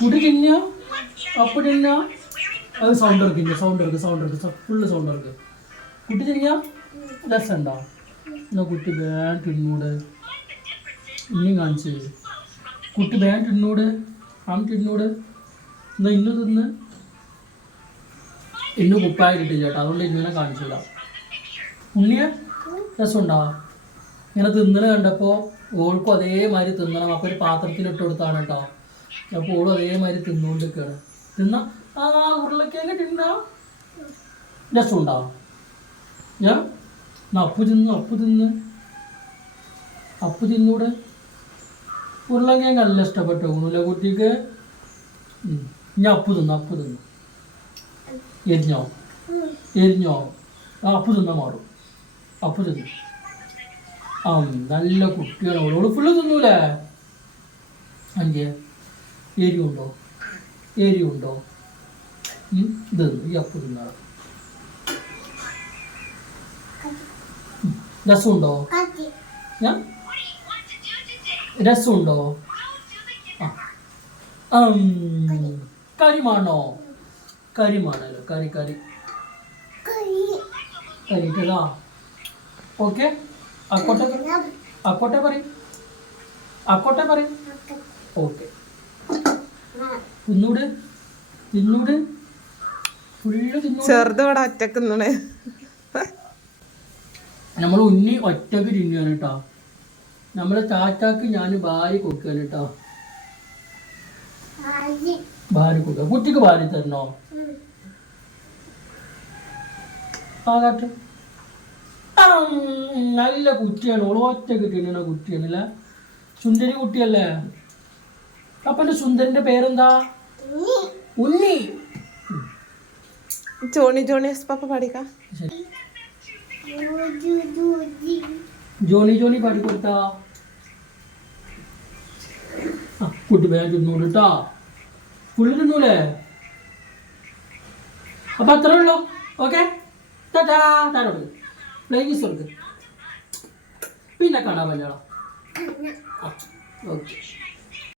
കുട്ടി തിന്ന അപ്പ് തിന്ന അത് സൗണ്ട് ഇറക്കും ഫുള്ള് സൗണ്ട് ഇറക്കും. കുട്ടി തിന്ന രസമുണ്ടോ? എന്നാ കുട്ടി വേഗം തിന്നൂടെ? ഇനിയും കാണിച്ചു കുട്ടി വേഗം തിന്നൂടെ? തിന്നൂടെ? എന്നാ ഇന്ന് തിന്ന്. ഇന്ന് കുപ്പായ കിട്ടില്ല ചേട്ടാ, അതുകൊണ്ട് ഇങ്ങനെ കാണിച്ചില്ല. ഉണ്ണിയ രസമുണ്ടോ? ഇങ്ങനെ തിന്നണ കണ്ടപ്പോൾ ഓൾക്കും അതേമാതിരി തിന്നണം. അപ്പോൾ ഒരു പാത്രത്തിലിട്ട് കൊടുത്താണ് കേട്ടോ. അപ്പോൾ ഓളും അതേമാതിരി തിന്നുകൊണ്ടിരിക്കുകയാണ്. തിന്ന ഉരുളക്കിഴങ്ങ് തിന്ന രസമുണ്ടോ? ഞാൻ അപ്പു തിന്നൂടെ? ഉരുളക്കിഴങ്ങ് നല്ല ഇഷ്ടപ്പെട്ടു തോന്നൂല കുട്ടിക്ക്. ഞാൻ അപ്പു തിന്നു. എരിഞ്ഞോ അപ്പു തിന്ന മാറും. അപ്പു തിന്നു. നല്ല കുട്ടിയാണ്. ഓളോട് ഫുള്ള് തിന്നൂലേ? അഞ്ചേ എരിവുണ്ടോ? ഇത് ഈ അപ്പു തിന്നാ. രസമുണ്ടോ? രസമുണ്ടോ? കരിമാണോ? കരിമാണല്ലോ. കരിട്ടതാ. ഓക്കെ. അക്കോട്ടെ പറയും. ഓക്കെ. തിന്നൂട് ഫുള്ള് തിന്നൂട്. ചെറുതോടെ ഒറ്റക്കുന്നേ. നമ്മൾ ഉണ്ണി ഒറ്റക്ക് തിന്നുകയാണ് കേട്ടോ. നമ്മളെ ചാച്ചാക്ക് ഞാൻ ഭാര്യ കൊടുക്കുകയാണ് കേട്ടോ. ഭാര്യ കൊടുക്കുക. കുട്ടിക്ക് ഭാര്യ തരണോ? ആകട്ടെ. നല്ല കുട്ടിയാണ്. ഓള് ഒറ്റക്ക് തിന്നണ കുട്ടിയാണല്ലേ. സുന്ദരി കുട്ടിയല്ലേ? അപ്പൊ എന്റെ സുന്ദരന്റെ പേരെന്താ? ഉണ്ണി. ജോണി പാപ്പ പാടിക്ക. ജോണി പാടിക്കൊടുത്ത. കുട്ടി വേഗം തിന്നൂട്ടാ. ഫുള്ള് തിന്നൂലേ? അപ്പൊ അത്രേ ഉള്ളൂ. ഓക്കെ. പ്ലേസ് കൊടുക്ക്. പിന്നെ കാണാൻ പറ്റാം. ഓക്കെ.